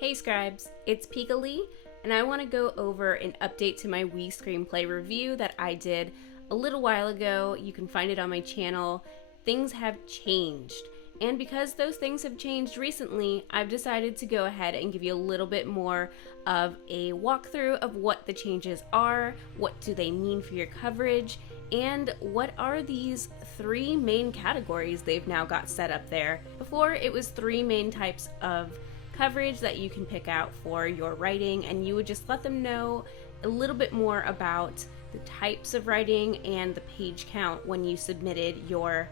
Hey scribes, it's Pika Lee, and I want to go over an update to my WeScreenplay review that I did a little while ago. You can find it on my channel. Things have changed, and because those things have changed recently, I've decided to go ahead and give you a little bit more of a walkthrough of what the changes are, what do they mean for your coverage, and what are these three main categories they've now got set up there. Before, it was three main types of coverage that you can pick out for your writing, and you would just let them know a little bit more about the types of writing and the page count when you submitted your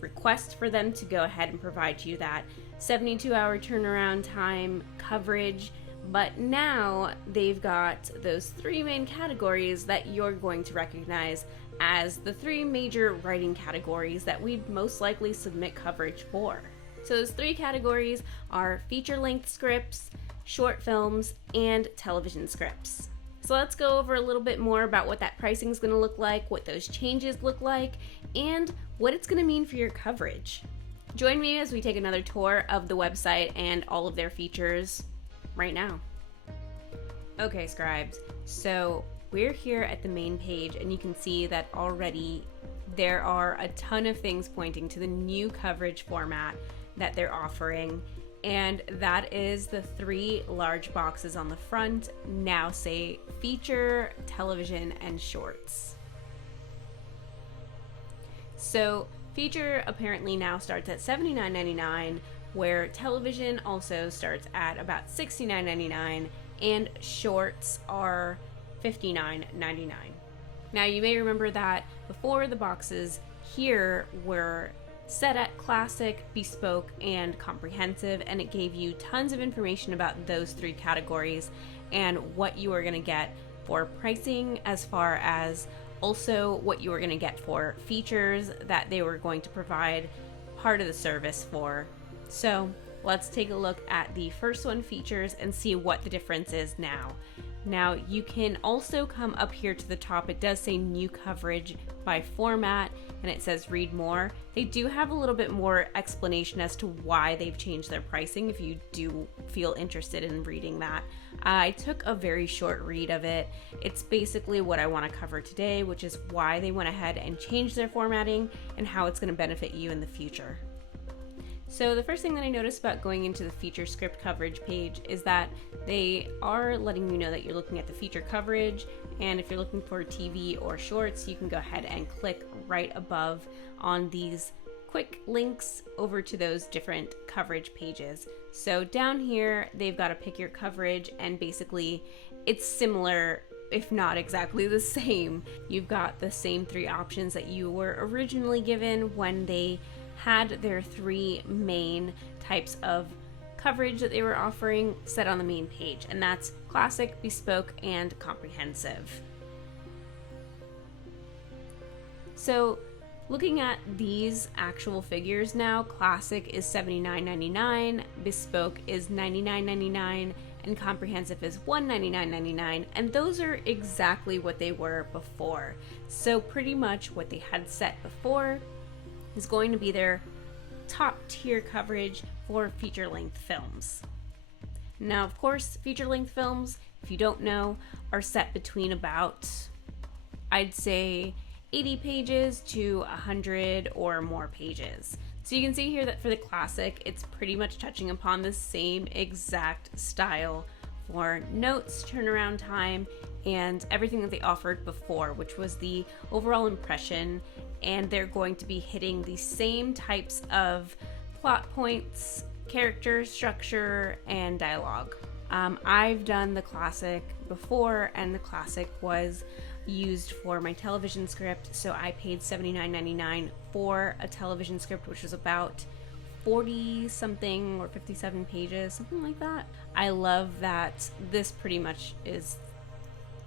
request for them to go ahead and provide you that 72-hour turnaround time coverage. But now they've got those three main categories that you're going to recognize as the three major writing categories that we'd most likely submit coverage for. So those three categories are feature-length scripts, short films, and television scripts. So let's go over a little bit more about what that pricing is going to look like, what those changes look like, and what it's going to mean for your coverage. Join me as we take another tour of the website and all of their features right now. Okay, scribes, so we're here at the main page, and you can see that already there are a ton of things pointing to the new coverage format that they're offering, and that is the three large boxes on the front now say feature, television, and shorts. So feature apparently now starts at $79.99, where television also starts at about $69.99, and shorts are $59.99. Now you may remember that before the boxes here were set at classic, bespoke, and comprehensive, and it gave you tons of information about those three categories and what you were going to get for pricing, as far as also what you were going to get for features that they were going to provide part of the service for. So let's take a look at the first one, features, and see what the difference is now. Now you can also come up here to the top. It does say new coverage by format, and it says read more. They do have a little bit more explanation as to why they've changed their pricing if you do feel interested in reading that. I took a very short read of it. It's basically what I want to cover today, which is why they went ahead and changed their formatting and how it's going to benefit you in the future. So the first thing that I noticed about going into the feature script coverage page is that they are letting you know that you're looking at the feature coverage, and if you're looking for TV or shorts, you can go ahead and click right above on these quick links over to those different coverage pages. So down here, they've got to pick your coverage, and basically it's similar, if not exactly the same. You've got the same three options that you were originally given when they had their three main types of coverage that they were offering set on the main page, and that's classic, bespoke, and comprehensive. So looking at these actual figures now, classic is $79.99, bespoke is $99.99, and comprehensive is $199.99, and those are exactly what they were before. So pretty much what they had set before is going to be their top tier coverage for feature-length films. Now, of course, feature-length films, if you don't know, are set between about, I'd say, 80 pages to 100 or more pages. So you can see here that for the classic, it's pretty much touching upon the same exact style for notes, turnaround time, and everything that they offered before, which was the overall impression, and they're going to be hitting the same types of plot points, character structure, and dialogue. I've done the classic before, and the classic was used for my television script, so I paid $79.99 for a television script, which was about 40 something or 57 pages, something like that. I love that this pretty much is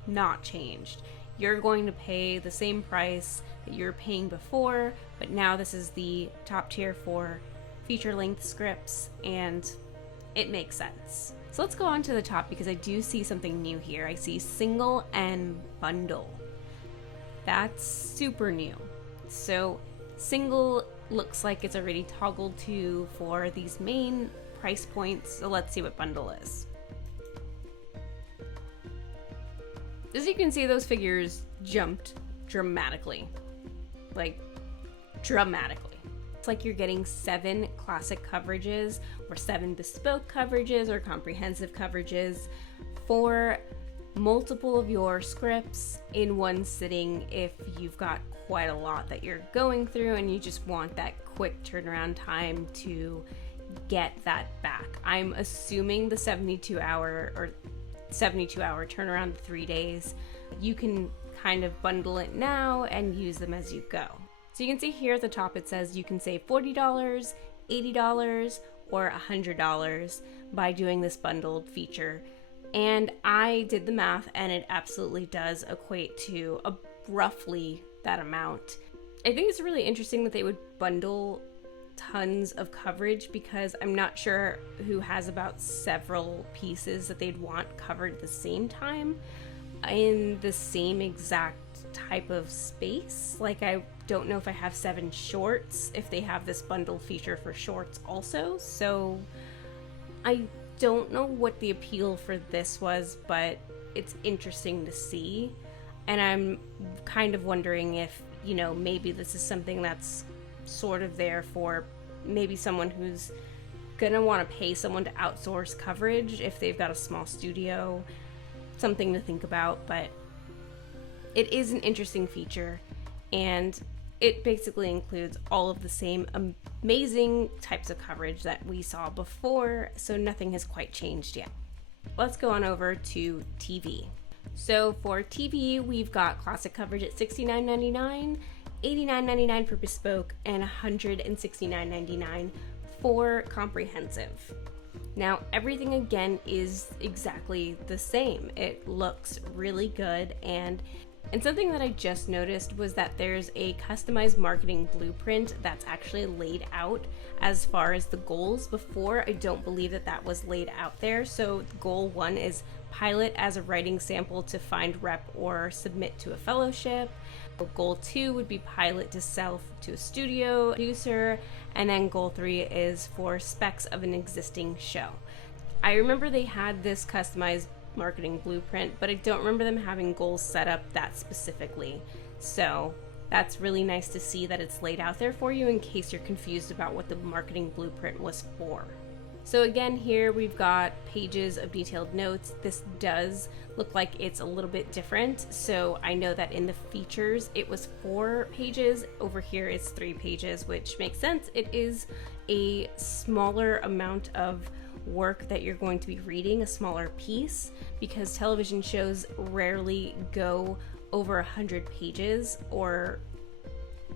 not changed. You're going to pay the same price that you were paying before, but now this is the top tier for feature-length scripts, and it makes sense. So let's go on to the top, because I do see something new here. I see single and bundle. That's super new. So single looks like it's already toggled to for these main price points, so let's see what bundle is. As you can see, those figures jumped dramatically. Like, dramatically. It's like you're getting 7 classic coverages, or 7 bespoke coverages, or comprehensive coverages for multiple of your scripts in one sitting if you've got quite a lot that you're going through and you just want that quick turnaround time to get that back. I'm assuming the 72-hour turnaround, 3 days, you can kind of bundle it now and use them as you go. So you can see here at the top it says you can save $40, $80, or $100 by doing this bundled feature. And I did the math and it absolutely does equate to roughly that amount. I think it's really interesting that they would bundle tons of coverage, because I'm not sure who has about several pieces that they'd want covered at the same time in the same exact type of space. Like, I don't know if I have 7 shorts, if they have this bundle feature for shorts also. So I don't know what the appeal for this was, but it's interesting to see. And I'm kind of wondering if, you know, maybe this is something that's sort of there for maybe someone who's gonna want to pay someone to outsource coverage if they've got a small studio. Something to think about, but it is an interesting feature, and it basically includes all of the same amazing types of coverage that we saw before, so nothing has quite changed yet. Let's go on over to TV. So for TV, we've got classic coverage at $69.99, $89.99 for bespoke, and $169.99 for comprehensive. Now, everything again is exactly the same. It looks really good, and something that I just noticed was that there's a customized marketing blueprint that's actually laid out as far as the goals. Before, I don't believe that was laid out there. So goal 1 is pilot as a writing sample to find rep or submit to a fellowship. Goal 2 would be pilot to sell to a studio producer, and then goal 3 is for specs of an existing show. I remember they had this customized marketing blueprint, but I don't remember them having goals set up that specifically. So that's really nice to see that it's laid out there for you in case you're confused about what the marketing blueprint was for. So again, here we've got pages of detailed notes. This does look like it's a little bit different. So I know that in the features it was 4 pages. Over here it's 3 pages, which makes sense. It is a smaller amount of work that you're going to be reading, a smaller piece, because television shows rarely go over 100 pages, or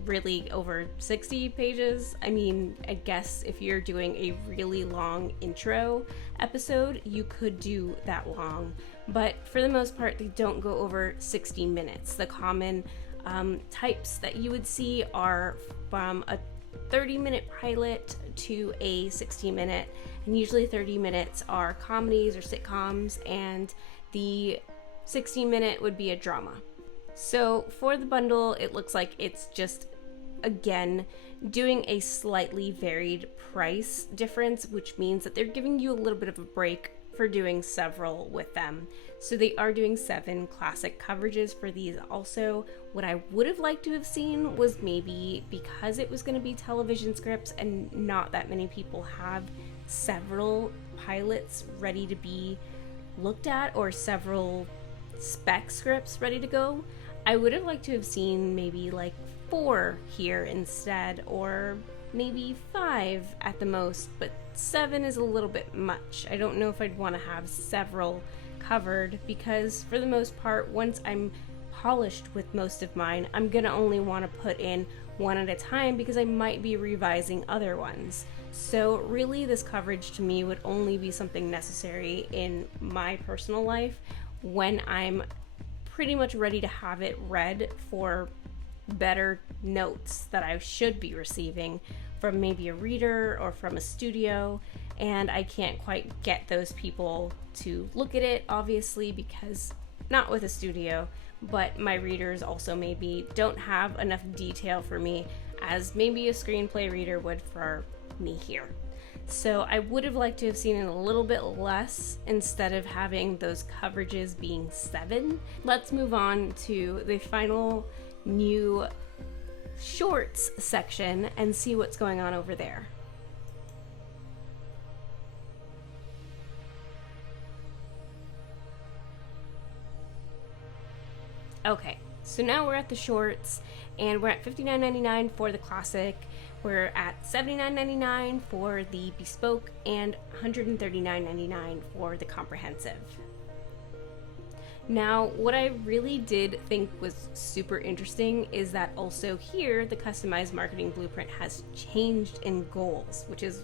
really over 60 pages. I mean, I guess if you're doing a really long intro episode, you could do that long, but for the most part, they don't go over 60 minutes. The common types that you would see are from a 30-minute pilot to a 60-minute, and usually 30 minutes are comedies or sitcoms, and the 60-minute would be a drama. So for the bundle, it looks like it's just, again, doing a slightly varied price difference, which means that they're giving you a little bit of a break for doing several with them. So they are doing 7 classic coverages for these also. What I would have liked to have seen was maybe, because it was going to be television scripts and not that many people have several pilots ready to be looked at or several spec scripts ready to go, I would have liked to have seen maybe like 4 here instead, or maybe 5 at the most, but 7 is a little bit much. I don't know if I'd want to have several covered, because for the most part, once I'm polished with most of mine, I'm gonna only want to put in 1 at a time because I might be revising other ones. So really, this coverage to me would only be something necessary in my personal life when I'm pretty much ready to have it read for better notes that I should be receiving from maybe a reader or from a studio, and I can't quite get those people to look at it, obviously, because not with a studio, but my readers also maybe don't have enough detail for me as maybe a screenplay reader would for me here. So I would have liked to have seen it a little bit less instead of having those coverages being 7. Let's move on to the final new shorts section and see what's going on over there. Okay, so now we're at the shorts, and we're at $59.99 for the classic. We're at $79.99 for the bespoke and $139.99 for the comprehensive. Now, what I really did think was super interesting is that also here the customized marketing blueprint has changed in goals, which is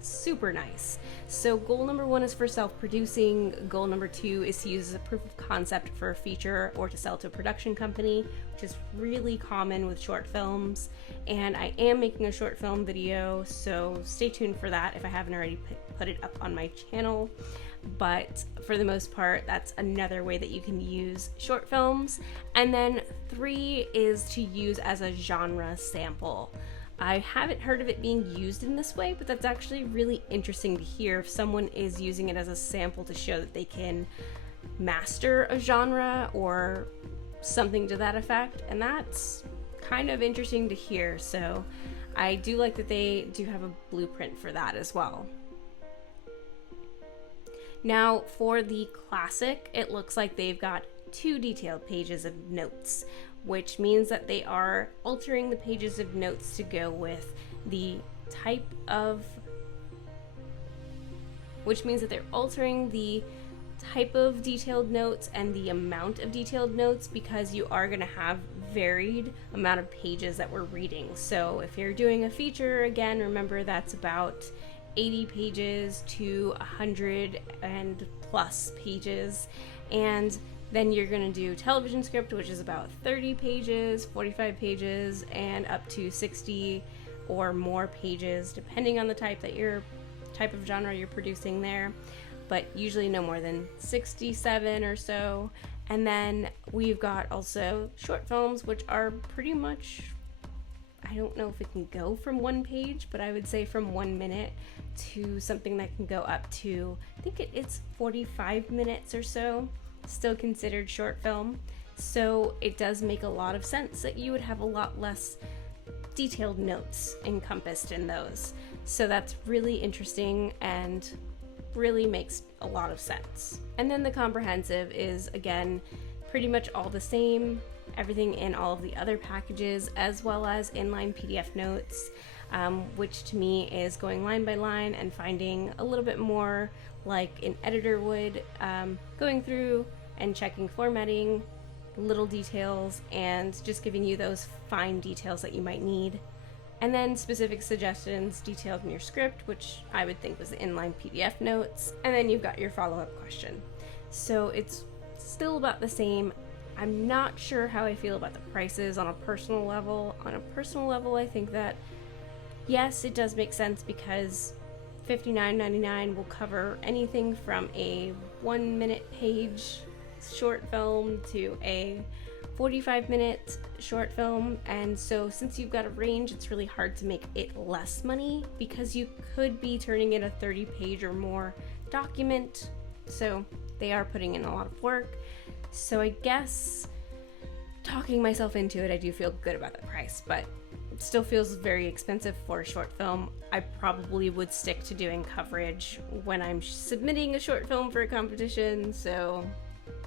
super nice. So goal number 1 is for self-producing. Goal number 2 is to use as a proof of concept for a feature or to sell to a production company, which is really common with short films. And I am making a short film video, so stay tuned for that if I haven't already put it up on my channel. But for the most part, that's another way that you can use short films. And then 3 is to use as a genre sample. I haven't heard of it being used in this way, but that's actually really interesting to hear if someone is using it as a sample to show that they can master a genre or something to that effect, and that's kind of interesting to hear. So I do like that they do have a blueprint for that as well. Now for the classic, it looks like they've got 2 detailed pages of notes, which means that they are altering the pages of notes to go with the type of, which means that they're altering the type of detailed notes and the amount of detailed notes, because you are going to have varied amount of pages that we're reading. So if you're doing a feature, again, remember that's about 80 pages to 100 and plus pages, and then you're going to do television script, which is about 30 pages, 45 pages, and up to 60 or more pages, depending on the type of genre you're producing there, but usually no more than 67 or so. And then we've got also short films, which are pretty much, I don't know if it can go from 1 page, but I would say from 1 minute to something that can go up to, I think it's 45 minutes or so. Still considered short film. So it does make a lot of sense that you would have a lot less detailed notes encompassed in those. So that's really interesting and really makes a lot of sense. And then the comprehensive is, again, pretty much all the same, everything in all of the other packages, as well as inline PDF notes, which to me is going line by line and finding a little bit more like an editor would, going through and checking formatting, little details, and just giving you those fine details that you might need. And then specific suggestions detailed in your script, which I would think was the inline PDF notes. And then you've got your follow-up question. So it's still about the same. I'm not sure how I feel about the prices on a personal level. On a personal level, I think that, yes, it does make sense, because $59.99 will cover anything from a 1-minute page short film to a 45-minute short film. And so since you've got a range, it's really hard to make it less money, because you could be turning in a 30-page or more document. So they are putting in a lot of work. So I guess, talking myself into it, I do feel good about the price, but it still feels very expensive for a short film. I probably would stick to doing coverage when I'm submitting a short film for a competition, so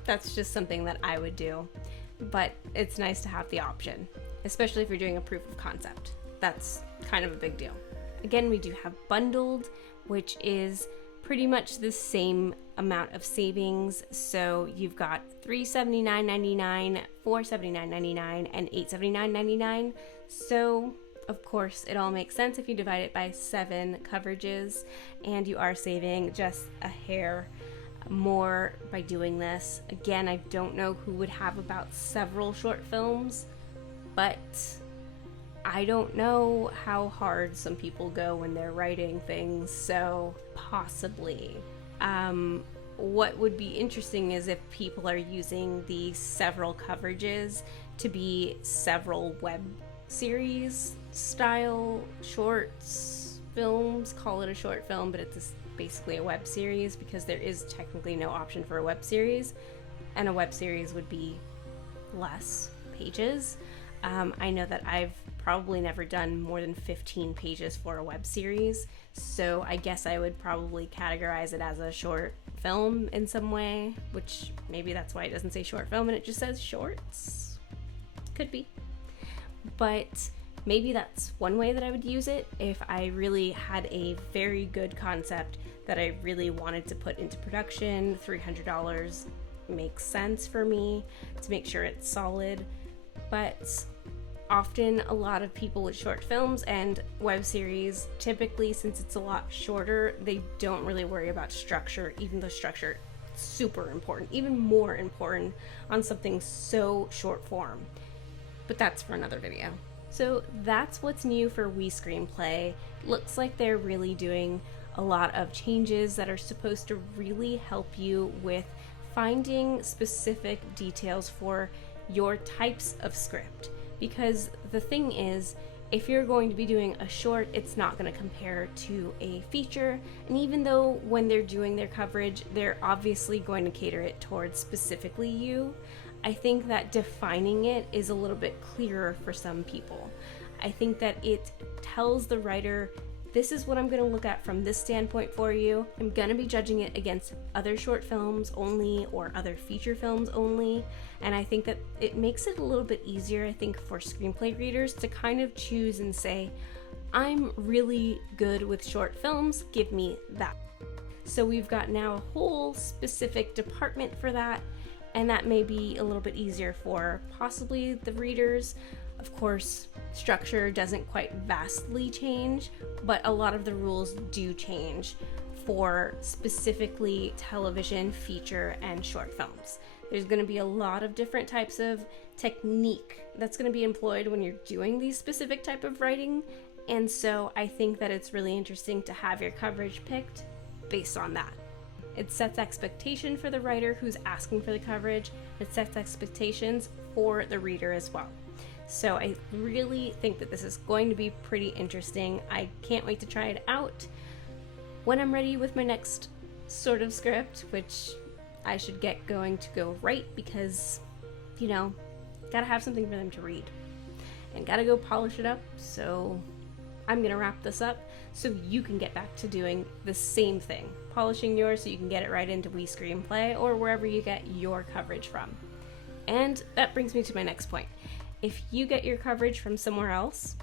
that's just something that I would do. But it's nice to have the option, especially if you're doing a proof of concept. That's kind of a big deal. Again, we do have bundled, which is pretty much the same amount of savings. So you've got $379.99, $479.99, and $879.99. So of course it all makes sense if you divide it by 7 coverages, and you are saving just a hair more by doing this. Again, I don't know who would have about several short films, but I don't know how hard some people go when they're writing things, so possibly. What would be interesting is if people are using the several coverages to be several web series style shorts, films call it a short film, but it's basically a web series because there is technically no option for a web series, and a web series would be less pages. I know that I've probably never done more than 15 pages for a web series, so I guess I would probably categorize it as a short film in some way, which maybe that's why it doesn't say short film and it just says shorts. Could be. But maybe that's one way that I would use it if I really had a very good concept that I really wanted to put into production. $300 makes sense for me to make sure it's solid. But often a lot of people with short films and web series, typically since it's a lot shorter, they don't really worry about structure, even though structure is super important, even more important on something so short form. But that's for another video. So that's what's new for WeScreenplay. Looks like they're really doing a lot of changes that are supposed to really help you with finding specific details for your types of script. Because the thing is, if you're going to be doing a short, it's not going to compare to a feature. And even though when they're doing their coverage, they're obviously going to cater it towards specifically you, I think that defining it is a little bit clearer for some people. I think that it tells the writer, this is what I'm going to look at from this standpoint for you. I'm going to be judging it against other short films only or other feature films only. And I think that it makes it a little bit easier, I think, for screenplay readers to kind of choose and say, I'm really good with short films, give me that. So we've got now a whole specific department for that. And that may be a little bit easier for possibly the readers. Of course, structure doesn't quite vastly change, but a lot of the rules do change for specifically television, feature, and short films. There's going to be a lot of different types of technique that's going to be employed when you're doing these specific type of writing. And so I think that it's really interesting to have your coverage picked based on that. It sets expectation for the writer who's asking for the coverage. It sets expectations for the reader as well. So I really think that this is going to be pretty interesting. I can't wait to try it out when I'm ready with my next sort of script, which I should get going to go write because, you know, gotta have something for them to read and gotta go polish it up. So I'm gonna wrap this up so you can get back to doing the same thing, polishing yours so you can get it right into WeScreenplay or wherever you get your coverage from. And that brings me to my next point. If you get your coverage from somewhere else,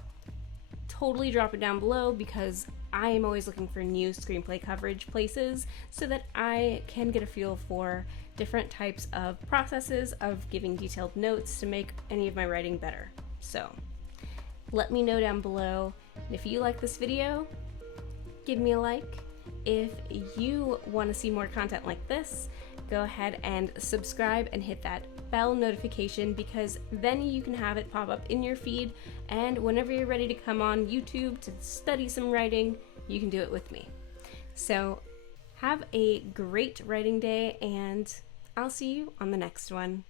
totally drop it down below because I am always looking for new screenplay coverage places so that I can get a feel for different types of processes of giving detailed notes to make any of my writing better. So let me know down below. And if you like this video, give me a like. If you want to see more content like this, go ahead and subscribe and hit that bell notification because then you can have it pop up in your feed, and whenever you're ready to come on YouTube to study some writing, you can do it with me. So have a great writing day, and I'll see you on the next one.